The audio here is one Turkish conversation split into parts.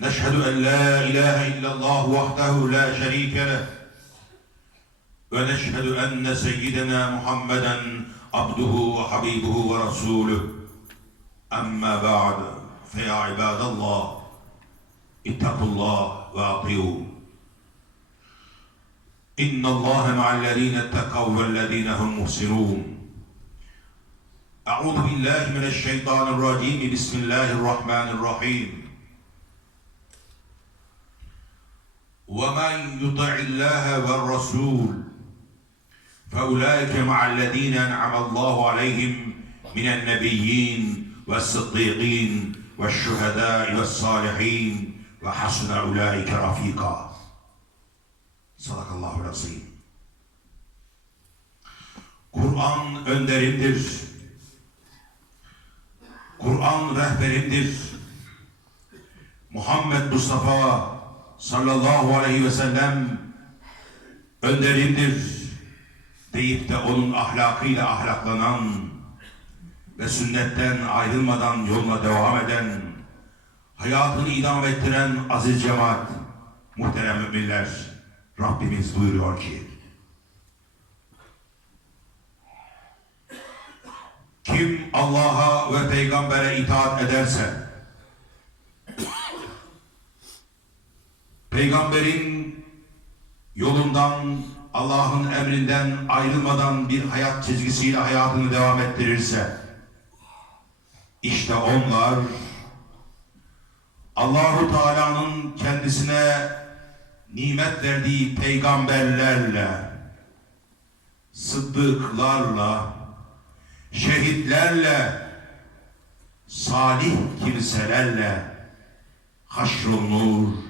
نشهد ان لا اله الا الله وحده لا شريك له ونشهد أن سيدنا محمدا عبده وحبيبه ورسوله أما بعد فيا عباد الله اتقوا الله وأطيعوا إن الله مع الذين اتقوا والذين هم محسنون أعوذ بالله من الشيطان الرجيم بسم الله الرحمن الرحيم ومن يطع الله والرسول فأولئك مع الذين أنعم الله عليهم من النبيين والصديقين والشهداء والصالحين وحسن أولئك رفيقا صدق الله العظيم Kur'an önderimdir. Kur'an rehberimdir. Muhammed Mustafa sallallahu aleyhi ve sellem önderimdir deyip de onun ahlakıyla ahlaklanan ve sünnetten ayrılmadan yoluna devam eden, hayatını idam ettiren aziz cemaat, muhterem müminler, Rabbimiz buyuruyor ki, kim Allah'a ve peygambere itaat ederse, peygamberin yolundan Allah'ın emrinden ayrılmadan bir hayat çizgisiyle hayatını devam ettirirse işte onlar Allahu Teala'nın kendisine nimet verdiği peygamberlerle sıddıklarla şehitlerle salih kimselerle haşrolunur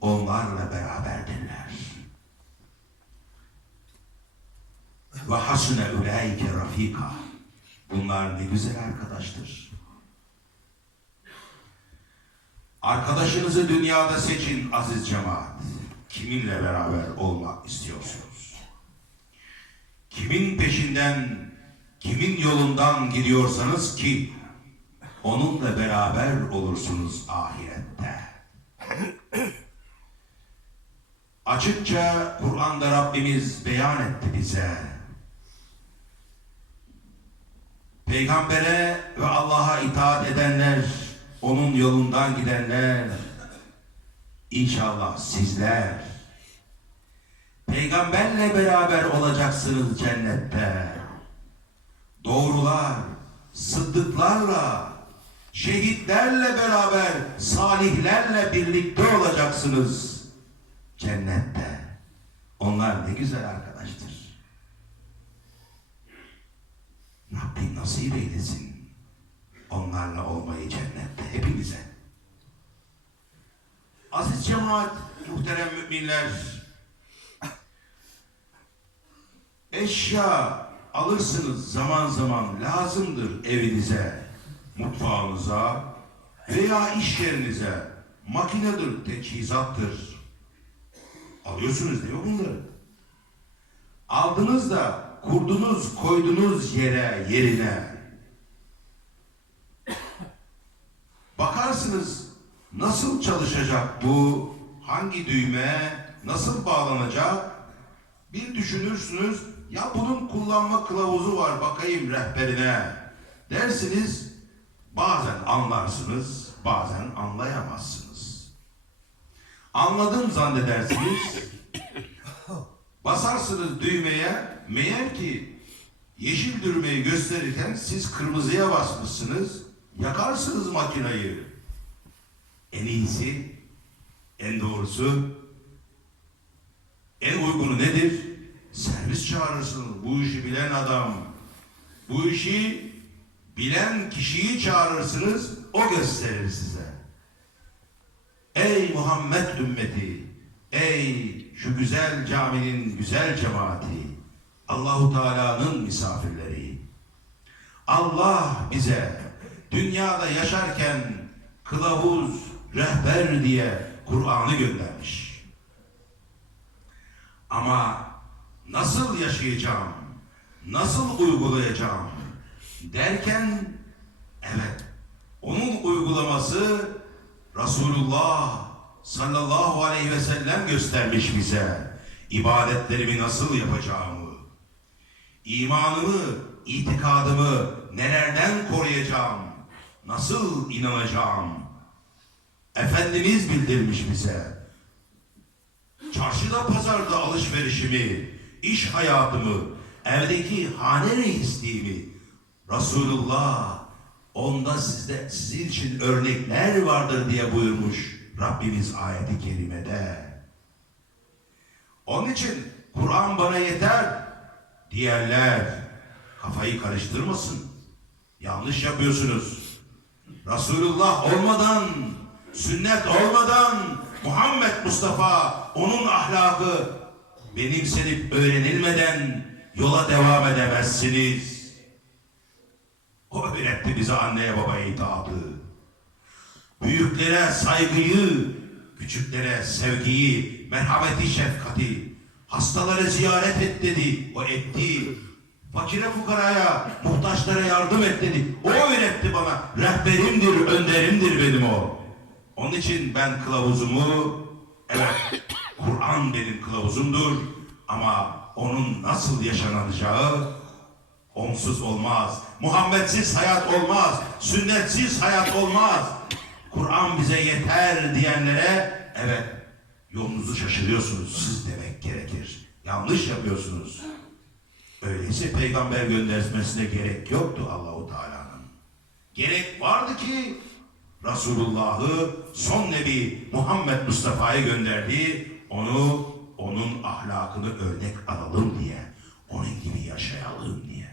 onlarla beraberdirler. Ve hasune ulaike rafika. Bunlar ne güzel arkadaştır. Arkadaşınızı dünyada seçin aziz cemaat. Kiminle beraber olmak istiyorsunuz? Kimin peşinden, kimin yolundan gidiyorsanız ki onunla beraber olursunuz ahirette. Açıkça Kur'an'da Rabbimiz beyan etti bize. Peygambere ve Allah'a itaat edenler, onun yolundan gidenler, inşallah sizler, peygamberle beraber olacaksınız cennette. Doğrular, sıddıklarla, şehitlerle beraber, salihlerle birlikte olacaksınız cennette. Onlar ne güzel arkadaştır. Rabbim nasip eylesin onlarla olmayı cennette hepimize. Aziz cemaat, muhterem müminler, eşya alırsınız zaman zaman lazımdır evinize, mutfağınıza veya iş yerinize. Makinedir, teçhizattır. Alıyorsunuz değil mi bunları? Aldınız da kurdunuz, koydunuz yere, yerine. Bakarsınız nasıl çalışacak bu, hangi düğme, nasıl bağlanacak? Bir düşünürsünüz, ya bunun kullanma kılavuzu var, bakayım rehberine. Dersiniz, bazen anlarsınız, bazen anlayamazsınız. Anladım zannedersiniz, basarsınız düğmeye, meğer ki yeşil düğmeyi gösterirken siz kırmızıya basmışsınız, yakarsınız makinayı. En iyisi, en doğrusu, en uygunu nedir? Servis çağırırsınız, bu işi bilen adam. Bu işi bilen kişiyi çağırırsınız, o gösterir size. Muhammed ümmeti, Ey şu güzel caminin güzel cemaati, Allahu Teala'nın misafirleri. Allah bize dünyada yaşarken kılavuz, rehber diye Kur'an'ı göndermiş. Ama nasıl yaşayacağım, nasıl uygulayacağım derken evet onun uygulaması Resulullah sallallahu aleyhi ve sellem göstermiş bize ibadetlerimi nasıl yapacağımı, imanımı, itikadımı nelerden koruyacağım, nasıl inanacağım. Efendimiz bildirmiş bize. Çarşıda pazarda alışverişimi, iş hayatımı, evdeki hane reisliğimi Resulullah onda sizde sizin için örnekler vardır diye buyurmuş Rabbimiz ayeti kerimede. Onun için Kur'an bana yeter diyenler kafayı karıştırmasın. Yanlış yapıyorsunuz. Resulullah olmadan, sünnet olmadan Muhammed Mustafa onun ahlakı benimsenip öğrenilmeden yola devam edemezsiniz. O öğretti bize anneye babaya itaatı. Büyüklere saygıyı, küçüklere sevgiyi, merhameti, şefkati, hastaları ziyaret et dedi, o etti. Fakire fukaraya, muhtaçlara yardım et dedi. O öğretti bana. Rehberimdir, önderimdir benim o. Onun için ben kılavuzumu, evet Kur'an benim kılavuzumdur ama onun nasıl yaşanacağı onsuz olmaz. Muhammedsiz hayat olmaz. Sünnetsiz hayat olmaz. Kur'an bize yeter diyenlere evet yolunuzu şaşırıyorsunuz. Siz demek gerekir. Yanlış yapıyorsunuz. Öyleyse peygamber göndermesine gerek yoktu Allahu Teala'nın. Gerek vardı ki Resulullah'ı son nebi Muhammed Mustafa'ya gönderdi. Onu onun ahlakını örnek alalım diye. Onun gibi yaşayalım diye.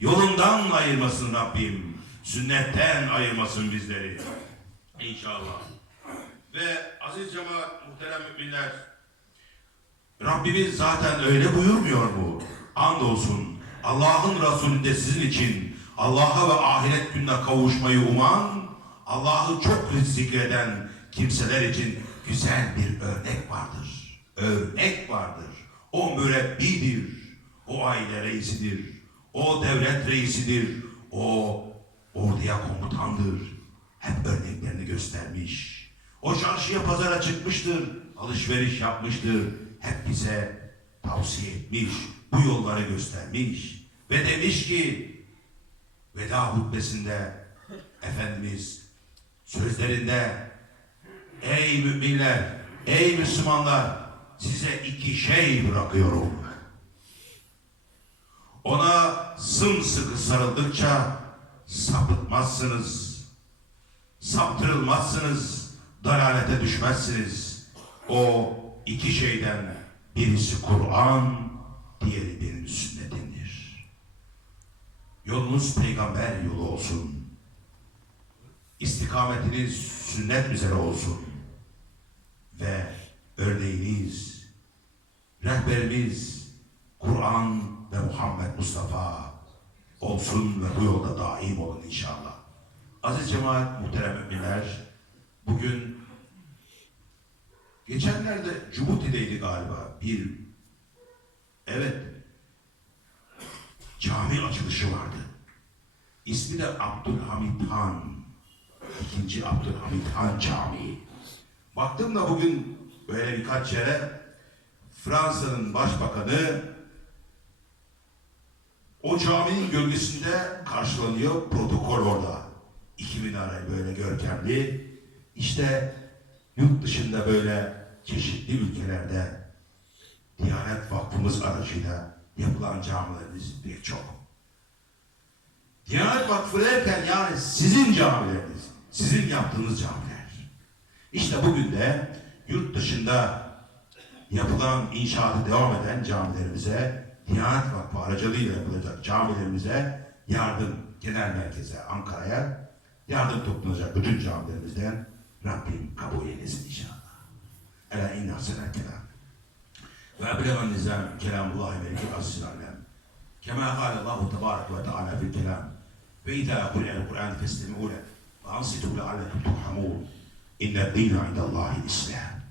Yolundan ayırmasın Rabbim. Sünnetten ayırmasın bizleri. İnşallah. Ve aziz cemaat, muhterem müminler, Rabbimiz zaten öyle buyurmuyor mu? Andolsun Allah'ın Resulü de sizin için Allah'a ve ahiret gününe kavuşmayı uman, Allah'ı çok zikreden kimseler için güzel bir örnek vardır. Örnek vardır. O mürebbidir. O aile reisidir. O devlet reisidir. O orduya komutandır. Hep örneklerini göstermiş. O çarşıya pazara çıkmıştır. Alışveriş yapmıştır. Hep bize tavsiye etmiş. Bu yolları göstermiş. Ve demiş ki veda hutbesinde Efendimiz sözlerinde Ey müminler, ey Müslümanlar size iki şey bırakıyorum. Ona sımsıkı sarıldıkça sapıtmazsınız. Saptırılmazsınız. Dalalete düşmezsiniz. O iki şeyden birisi Kur'an, diğeri benim sünnetimdir. Yolunuz peygamber yolu olsun. İstikametiniz sünnet üzere olsun. Ve örneğiniz, rehberimiz Kur'an ve Muhammed Mustafa olsun ve bu yolda daim olun inşallah. Aziz cemaat, muhterem müminler, bugün geçenlerde Cumhuriyet'teydi galiba bir evet cami açılışı vardı. İsmi de Abdülhamit Han. İkinci Abdülhamit Han Camii. Baktım da bugün böyle birkaç yere Fransa'nın başbakanı o caminin gölgesinde karşılanıyor protokol orada. İki minare böyle görkemli. İşte yurt dışında böyle çeşitli ülkelerde Diyanet Vakfımız aracıyla yapılan camilerimiz pek çok. Diyanet Vakfı derken yani sizin camileriniz, sizin yaptığınız camiler. İşte bugün de yurt dışında yapılan inşaatı devam eden camilerimize, Diyanet Vakfı aracılığıyla yapılacak camilerimize yardım genel merkeze Ankara'ya yardım toplanacak bütün camilerimizden Rabbim kabul eylesin inşallah. Ela inna sana kelam. Ve eblegan nizam kelamullahi meliki aziz alem. Kema kâle Allahu tebarek ve teala fil kelam. Ve idâ kul'el Kur'an feslemûle. Ve ansitu le'allekum turhamûn. İnne dîne indallahi islam.